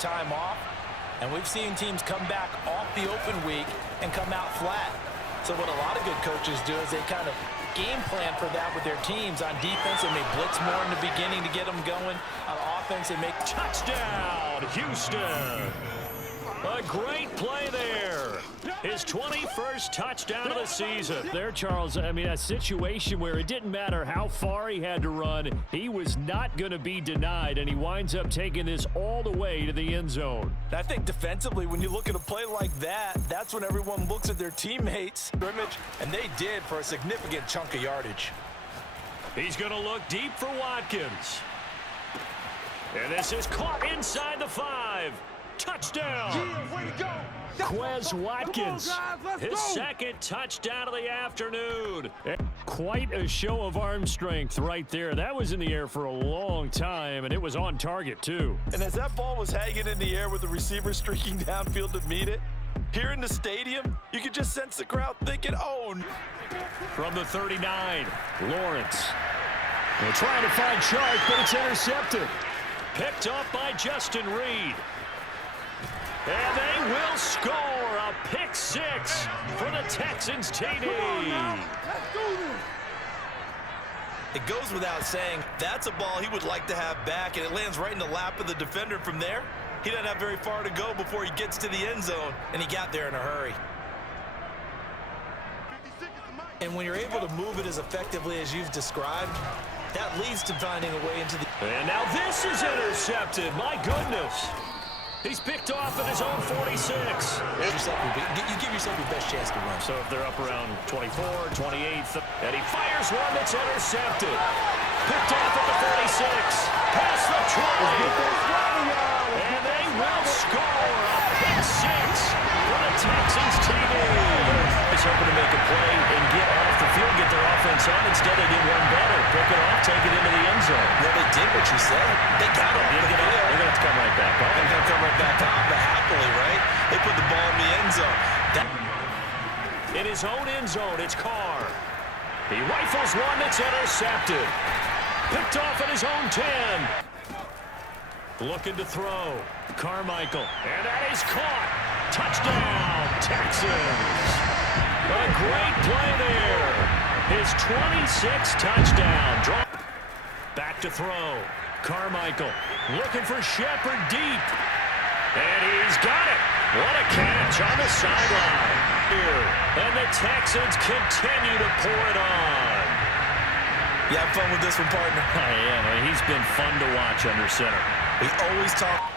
time off, and we've seen teams come back off the open week and come out flat. So what a lot of good coaches do is they kind of game plan for that with their teams. On defense, they may blitz more in the beginning to get them going. On offense, they make touchdown, Houston. A great play there. His 21st touchdown of the season. There, Charles, I mean, a situation where it didn't matter how far he had to run. He was not going to be denied, and he winds up taking this all the way to the end zone. I think defensively, when you look at a play like that, that's when everyone looks at their teammates' scrimmage, and they did for a significant chunk of yardage. He's going to look deep for Watkins. And this is caught inside the 5. Touchdown! Yeah, way to go. Quez Watkins, on, his second touchdown of the afternoon. Quite a show of arm strength right there. That was in the air for a long time, and it was on target, too. And as that ball was hanging in the air with the receiver streaking downfield to meet it, here in the stadium, you could just sense the crowd thinking, oh. From the 39, Lawrence. They're trying to find Chark, but it's intercepted. Picked up by Justin Reed. And they will score a pick 6 for the Texans TD. It goes without saying, that's a ball he would like to have back, and it lands right in the lap of the defender. From there, he doesn't have very far to go before he gets to the end zone, and he got there in a hurry. And when you're able to move it as effectively as you've described, that leads to finding a way into the... And now this is intercepted. My goodness. He's picked off at his own 46. You give yourself your best chance to run. So if they're up around 24, 28, and he fires one that's intercepted. Picked off at the 46. Past the 20. And they will score a pick 6 for the Texans TD. He's hoping to make a play and get off the field, get their offense on. Instead, they did one better. Pick it off, take it into the end zone. Well, they did what you said. They got it. They're going to have to come right back up. They're going to come right back up, but happily, right? They put the ball in the end zone. In his own end zone, it's Carr. He rifles one that's intercepted. Picked off at his own 10. Looking to throw. Carmichael. And that is caught. Touchdown, Texans. A great play there. His 26th touchdown. Back to throw. Carmichael looking for Shepard deep. And he's got it. What a catch on the sideline. And the Texans continue to pour it on. You have fun with this one, partner? I am. I mean, he's been fun to watch under center. We always talk.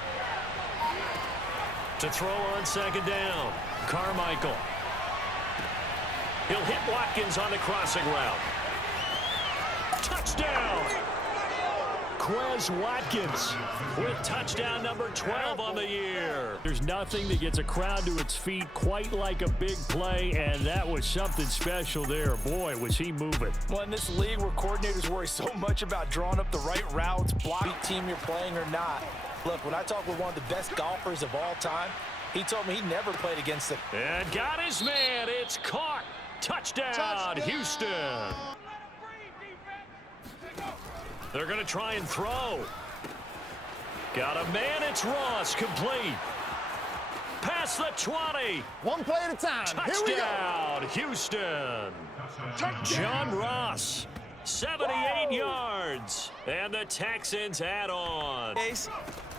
To throw on second down. Carmichael. He'll hit Watkins on the crossing route. Touchdown! Quez Watkins with touchdown number 12 on the year. There's nothing that gets a crowd to its feet quite like a big play, and that was something special there. Boy, was he moving. Well, in this league where coordinators worry so much about drawing up the right routes, blocking team you're playing or not. Look, when I talk with one of the best golfers of all time, he told me he never played against it. And got his man. It's caught. Touchdown, Houston. They're going to try and throw. Got a man. It's Ross. Complete. Past the 20. One play at a time. Touchdown, Houston. John Ross. 78 yards. And the Texans add on.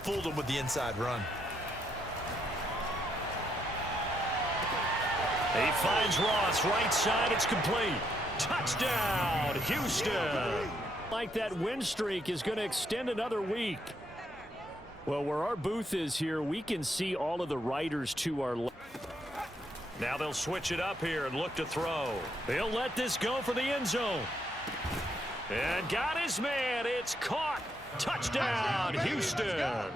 Fooled him with the inside run. He finds Ross. Right side. It's complete. Touchdown, Houston. Like that win streak is going to extend another week. Well, where our booth is here, we can see all of the riders to our left. Now they'll switch it up here and look to throw. They'll let this go for the end zone. And got his man. It's caught. Touchdown, Houston.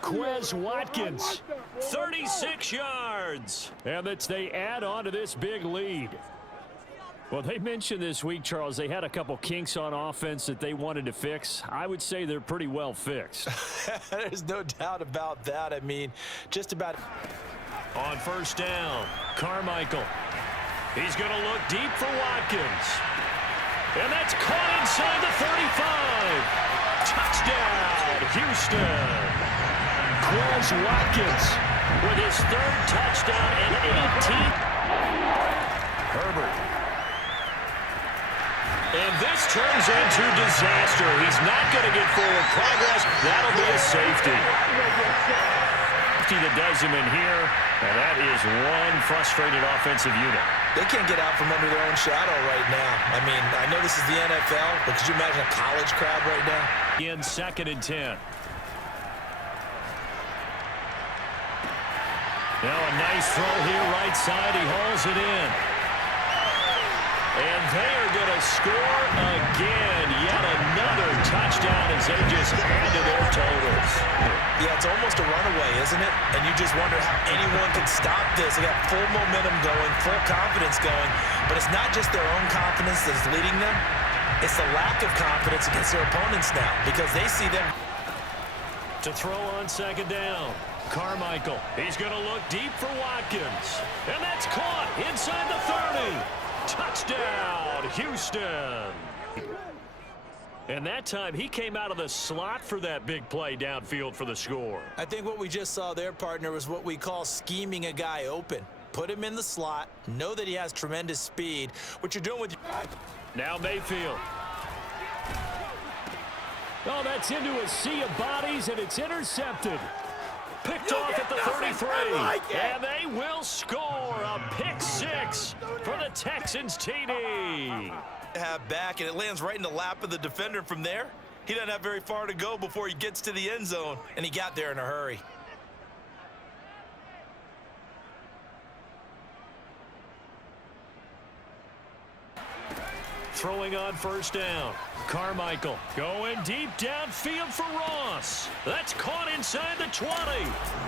Quez Watkins, 36 yards. And they add on to this big lead. Well, they mentioned this week, Charles, they had a couple kinks on offense that they wanted to fix. I would say they're pretty well fixed. There's no doubt about that. I mean, just about. On first down, Carmichael. He's going to look deep for Watkins. And that's caught inside the 35. Touchdown, Houston. Quez Watkins with his third touchdown and 18th. Herbert. And this turns into disaster. He's not going to get forward progress. That'll be a safety. That does him in here, and that is one frustrated offensive unit. They can't get out from under their own shadow right now. I mean, I know this is the NFL, but could you imagine a college crowd right now? In 2nd and 10. Now a nice throw here, right side. He hauls it in. And they are going to score again. Yet another touchdown as they just add to their totals. Yeah, it's almost a runaway, isn't it? And you just wonder how anyone can stop this. They got full momentum going, full confidence going. But it's not just their own confidence that's leading them. It's the lack of confidence against their opponents now because they see them. To throw on 2nd down. Carmichael. He's going to look deep for Watkins. And that's caught inside the 30. Touchdown, Houston. And that time, he came out of the slot for that big play downfield for the score. I think what we just saw there, partner, was what we call scheming a guy open. Put him in the slot, know that he has tremendous speed. What you're doing with... Now Mayfield. Oh, that's into a sea of bodies, and it's intercepted. Picked off at the 33, and they will score a pick 6 for the Texans TD. Have back, and it lands right in the lap of the defender from there. He doesn't have very far to go before he gets to the end zone, and he got there in a hurry. Throwing on 1st down. Carmichael going deep downfield for Ross. That's caught inside the 20.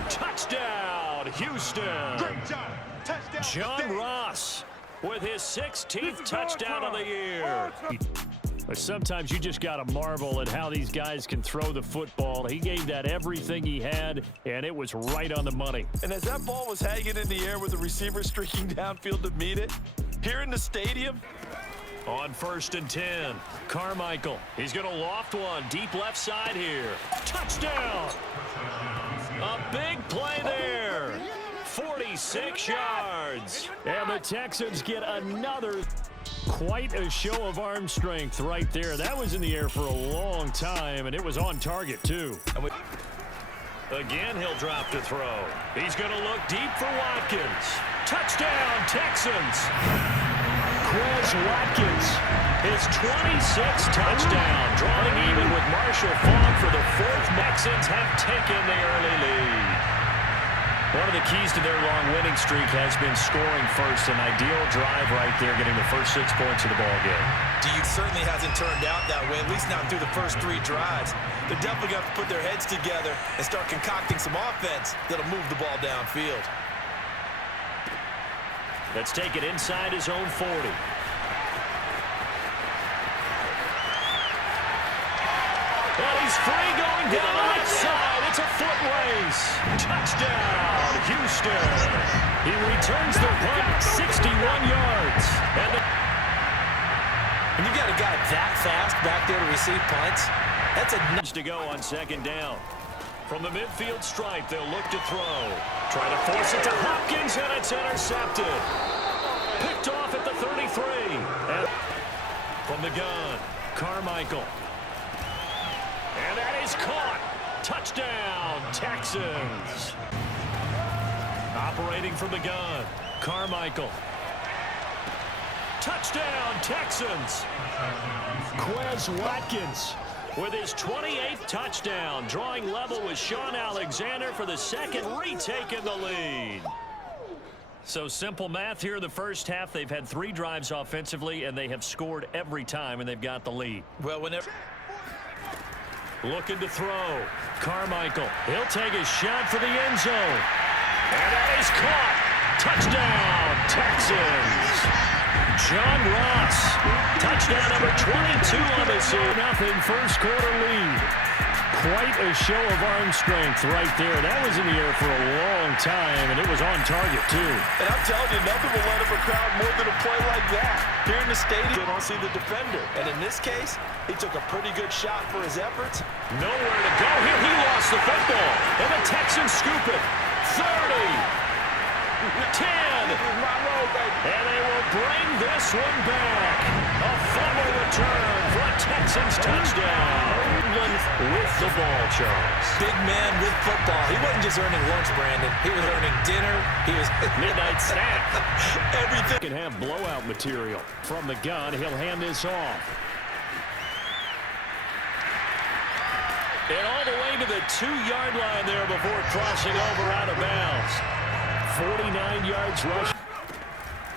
Touchdown, Houston. Great job. Touchdown. John Ross with his 16th touchdown of the year. But sometimes you just got to marvel at how these guys can throw the football. He gave that everything he had, and it was right on the money. And as that ball was hanging in the air with the receiver streaking downfield to meet it, here in the stadium, on 1st and 10, Carmichael. He's going to loft one deep left side here. Touchdown! A big play there. 46 yards. And the Texans get another. Quite a show of arm strength right there. That was in the air for a long time, and it was on target, too. Again, he'll drop to throw. He's going to look deep for Watkins. Touchdown, Texans! Quez Watkins, his 26th touchdown, drawing even with Marshall Faulk for the 4th. Texans have taken the early lead. One of the keys to their long winning streak has been scoring first. An ideal drive right there, getting the first 6 points of the ball game. certainly hasn't turned out that way, at least not through the first 3 drives. They're definitely going to put their heads together and start concocting some offense that'll move the ball downfield. Let's take it inside his own 40. Well, he's free going down the left side. It's a foot race. Touchdown, Houston. He returns the punt 61 yards. And you've got a guy that fast back there to receive punts. That's a nudge to go on second down. From the midfield stripe, they'll look to throw. Try to force it to Hopkins, and it's intercepted. Picked off at the 33. And from the gun, Carmichael. And that is caught. Touchdown, Texans. Operating from the gun, Carmichael. Touchdown, Texans. Quez Watkins with his 28th touchdown, drawing level with Sean Alexander for the second, retaking the lead. So simple math here in the first half. They've had 3 drives offensively, and they have scored every time, and they've got the lead. Well, whenever... Looking to throw. Carmichael. He'll take a shot for the end zone. And that is caught. Touchdown, Texans. John Ross. Touchdown number 22 on the season. Nothing first quarter lead. Quite a show of arm strength right there. That was in the air for a long time, and it was on target, too. And I'm telling you, nothing will let up a crowd more than a play like that. Here in the stadium, you don't see the defender. And in this case, he took a pretty good shot for his efforts. Nowhere to go here. He lost the football. And the Texans scoop it. 30. 10. And they will bring this one back. A fumble return for a Texans touchdown. With the ball, Charles. Big man with football. He wasn't just earning lunch, Brandon. He was earning dinner. He was midnight snack. Everything. Can have blowout material. From the gun, he'll hand this off. And all the way to the 2-yard line there before crossing over out of bounds. 49 yards rush.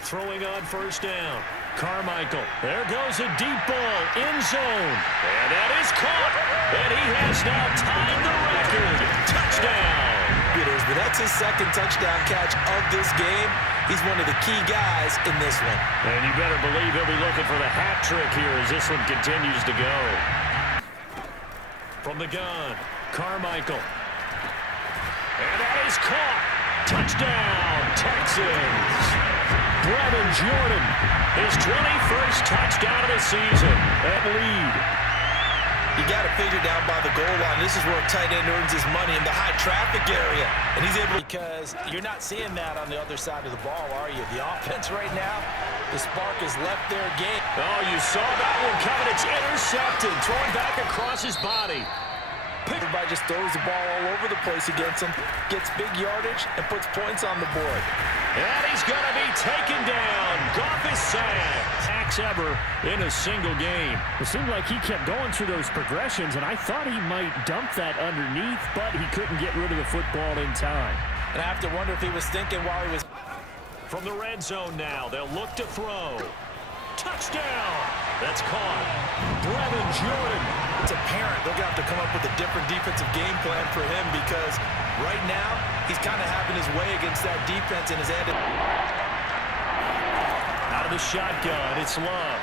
Throwing on first down. Carmichael. There goes a deep ball. End zone. And that is caught. And he has now tied the record. Touchdown. But that's his second touchdown catch of this game. He's one of the key guys in this one. And you better believe he'll be looking for the hat trick here as this one continues to go. From the gun, Carmichael. And that is caught. Touchdown, Texans. Brevin Jordan, his 21st touchdown of the season. That lead. You got to figure down by the goal line. This is where a tight end earns his money in the high traffic area. And he's able to, because you're not seeing that on the other side of the ball, are you? The offense right now, the spark has left their game. Oh, you saw that one coming. It's intercepted. Thrown back across his body. Everybody just throws the ball all over the place against him, gets big yardage, and puts points on the board. And he's going to be taken down. Goff is sacked. Sacks ever in a single game. It seemed like he kept going through those progressions, and I thought he might dump that underneath, but he couldn't get rid of the football in time. And I have to wonder if he was thinking while he was... From the red zone now, they'll look to throw. Touchdown. That's caught. Brevin Jordan. It's apparent they're going to have to come up with a different defensive game plan for him because right now he's kind of having his way against that defense in his head. Out of the shotgun, it's Love.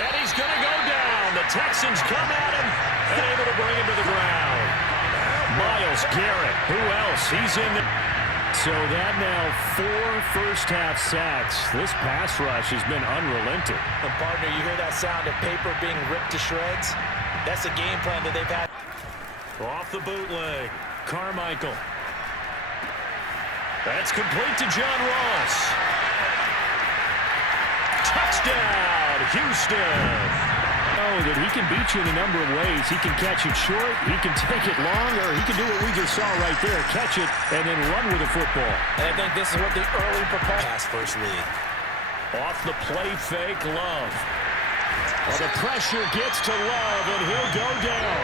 And he's going to go down. The Texans come at him and able to bring him to the ground. Myles Garrett. Who else? He's in the... So that now 4 first-half sacks. This pass rush has been unrelenting. And partner, you hear that sound of paper being ripped to shreds? That's a game plan that they've had. Off the bootleg. Carmichael. That's complete to John Ross. Touchdown, Houston. That he can beat you in a number of ways. He can catch it short, he can take it long, or he can do what we just saw right there, catch it and then run with the football. And I think this is what the early pass first lead. Off the play fake, Love. Well, the pressure gets to Love, and he'll go down.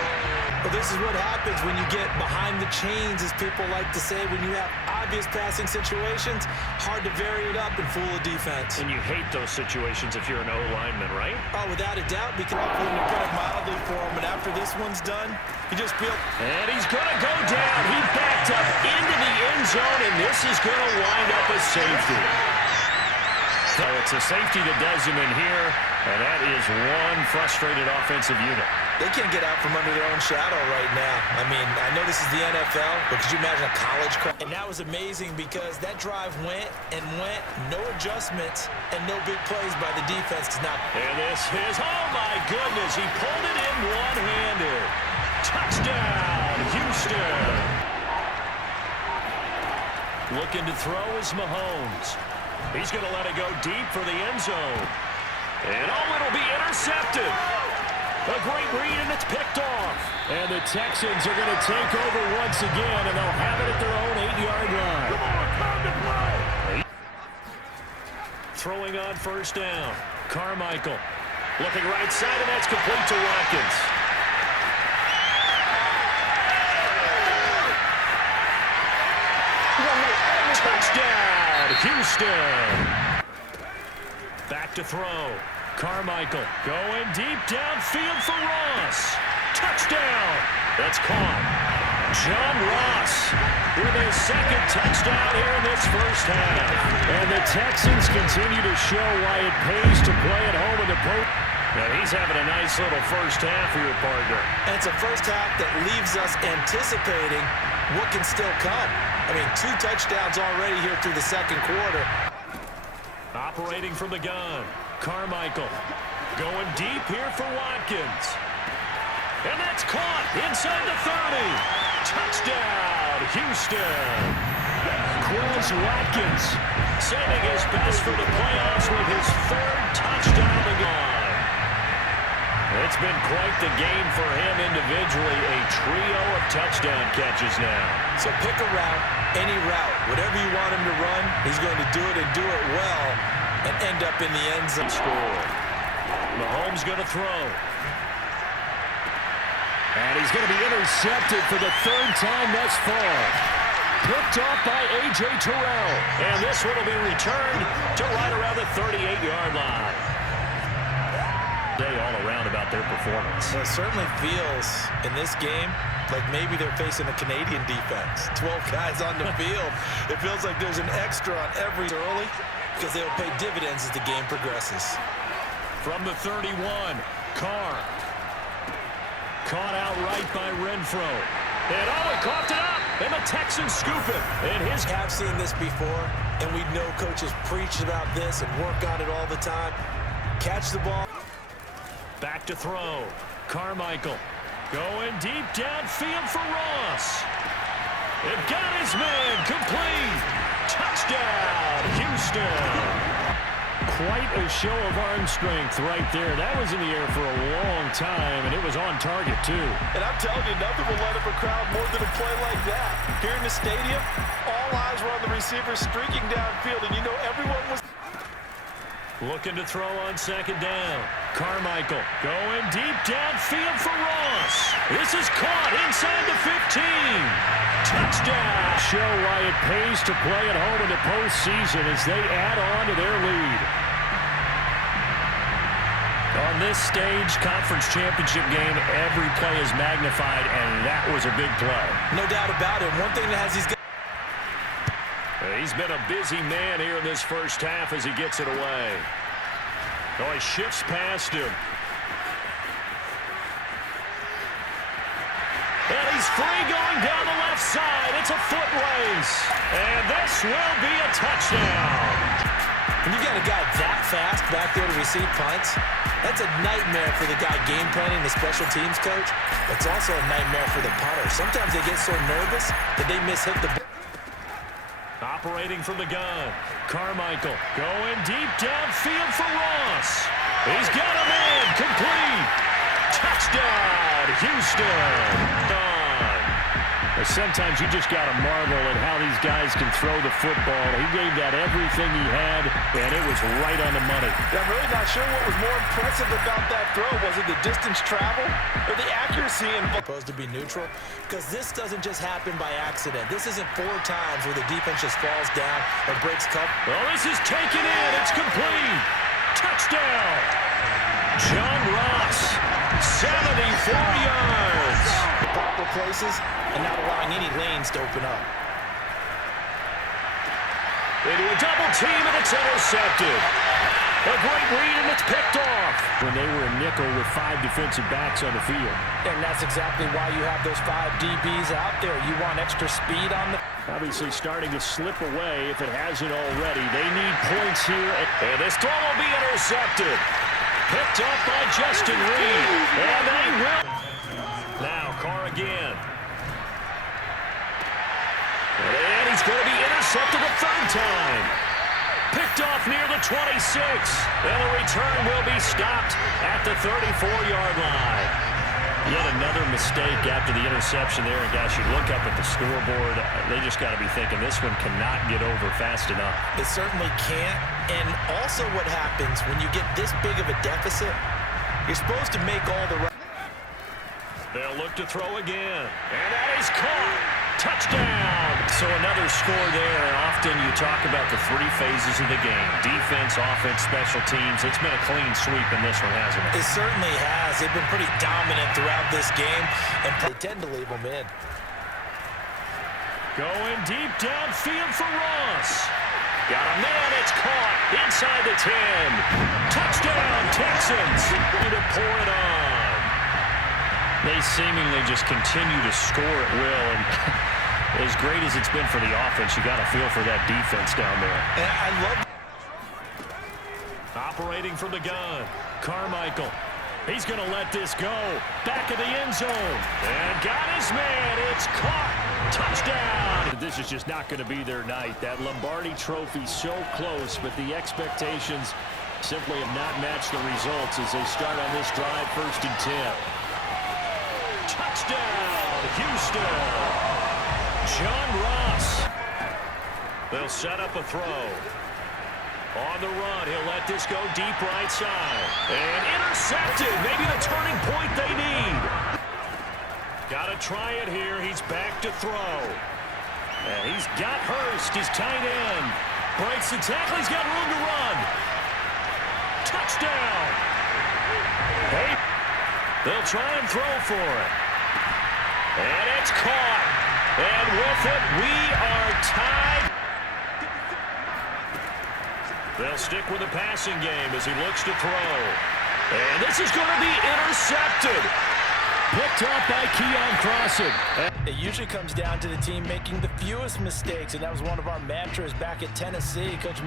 But this is what happens when you get behind the chains, as people like to say, when you have obvious passing situations, hard to vary it up and fool a defense. And you hate those situations if you're an O-lineman, right? Oh, without a doubt, because I'm putting it kind of mildly for him, and after this one's done, you just feel... And he's going to go down. He backed up into the end zone, and this is going to wind up a safety. So it's a safety that does him in here, and that is one frustrated offensive unit. They can't get out from under their own shadow right now. I mean, I know this is the NFL, but could you imagine a college crowd? And that was amazing because that drive went and went, no adjustments, and no big plays by the defense. And this is, oh my goodness, he pulled it in one-handed. Touchdown, Houston. Looking to throw is Mahomes. He's going to let it go deep for the end zone. And oh, it'll be intercepted. A great read, and it's picked off. And the Texans are going to take over once again, and they'll have it at their own 8-yard line. Come on, time to play. Throwing on first down. Carmichael looking right side, and that's complete to Watkins. Touchdown, Houston. Back to throw. Carmichael going deep downfield for Ross. Touchdown. That's caught. John Ross with his second touchdown here in this first half. And the Texans continue to show why it pays to play at home in the post. Yeah, he's having a nice little first half here, partner. And it's a first half that leaves us anticipating what can still come. I mean, 2 touchdowns already here through the second quarter. Operating from the gun, Carmichael going deep here for Watkins. And that's caught inside the 30. Touchdown, Houston. Quez Watkins saving his best for the playoffs with his 3rd touchdown of the game. It's been quite the game for him individually, a trio of touchdown catches now. So pick a route, any route. Whatever you want him to run, he's going to do it and do it well and end up in the end zone. Score. Mahomes going to throw. And he's going to be intercepted for the 3rd time thus far. Picked off by A.J. Terrell. And this one will be returned to right around the 38-yard line. Day all around about their performance. Well, it certainly feels in this game like maybe they're facing a Canadian defense. 12 guys on the field. It feels like there's an extra on every early because they'll pay dividends as the game progresses. From the 31, Carr. Caught outright by Renfro. And he coughed it up, and the Texans scoop it. And We have seen this before, and we know coaches preach about this and work on it all the time. Catch the ball. Back to throw. Carmichael going deep downfield for Ross. It got his man complete. Touchdown, Houston. Quite a show of arm strength right there. That was in the air for a long time, and it was on target, too. And I'm telling you, nothing will light up a crowd more than a play like that. Here in the stadium, all eyes were on the receiver streaking downfield, and you know everyone was looking to throw on 2nd down. Carmichael going deep downfield for Ross. This is caught inside the 15. Touchdown. Show why it pays to play at home in the postseason as they add on to their lead. On this stage, conference championship game, every play is magnified, and that was a big play. no doubt about it. One thing that has these guys. He's been a busy man here in this first half as he gets it away. Oh, he shifts past him. And he's free going down the left side. It's a foot race. And this will be a touchdown. When you got a guy that fast back there to receive punts, that's a nightmare for the guy game planning, the special teams coach. It's also a nightmare for the punter. Sometimes they get so nervous that they miss hit the. Operating from the gun. Carmichael going deep downfield for Ross. He's got a man complete. Touchdown, Houston. Sometimes you just got to marvel at how these guys can throw the football. He gave that everything he had, and it was right on the money. I'm really not sure what was more impressive about that throw. Was it the distance travel or the accuracy? Supposed to be neutral, because this doesn't just happen by accident. This isn't 4 times where the defense just falls down or breaks cover. Well, this is taken in. It's complete. Touchdown. John Ross, 74 yards. Proper places and not allowing any lanes to open up. Into a double team, and it's intercepted. A great read, and it's picked off. When they were a nickel with 5 defensive backs on the field. And that's exactly why you have those 5 DBs out there. You want extra speed on the. Obviously starting to slip away if it hasn't already. They need points here. And this throw will be intercepted. Picked up by Justin Reed. And they will. Now Carr again. And he's going to be intercepted a 3rd time. Picked off near the 26. And the return will be stopped at the 34-yard line. Yet another mistake after the interception there. And gosh, you look up at the scoreboard, they just got to be thinking this one cannot get over fast enough. It certainly can't. And also what happens when you get this big of a deficit, you're supposed to make all the right. They'll look to throw again. And that is caught. Touchdown. So another score there. Often you talk about the 3 phases of the game. Defense, offense, special teams. It's been a clean sweep in this one, hasn't it? It certainly has. They've been pretty dominant throughout this game, and they tend to leave them in. Going deep downfield for Ross. Got a man, it's caught inside the 10. Touchdown, Texans. To pour it on. They seemingly just continue to score at will, and as great as it's been for the offense, you got to feel for that defense down there. And I love operating from the gun. Carmichael. He's going to let this go. Back of the end zone. And got his man. It's caught. Touchdown. This is just not going to be their night. That Lombardi trophy so close, but the expectations simply have not matched the results as they start on this drive, 1st and 10. Touchdown, Houston. John Ross. They'll set up a throw. On the run, he'll let this go deep right side. And intercepted. Maybe the turning point they need. Got to try it here. He's back to throw. And he's got Hurst, his tight end. Breaks the tackle. He's got room to run. Touchdown. Hey, they'll try and throw for it. And it's caught. And with it, we are tied. They'll stick with the passing game as he looks to throw. And this is going to be intercepted. Picked up by Keon Crossen. it usually comes down to the team making the fewest mistakes, and that was one of our mantras back at Tennessee. Coach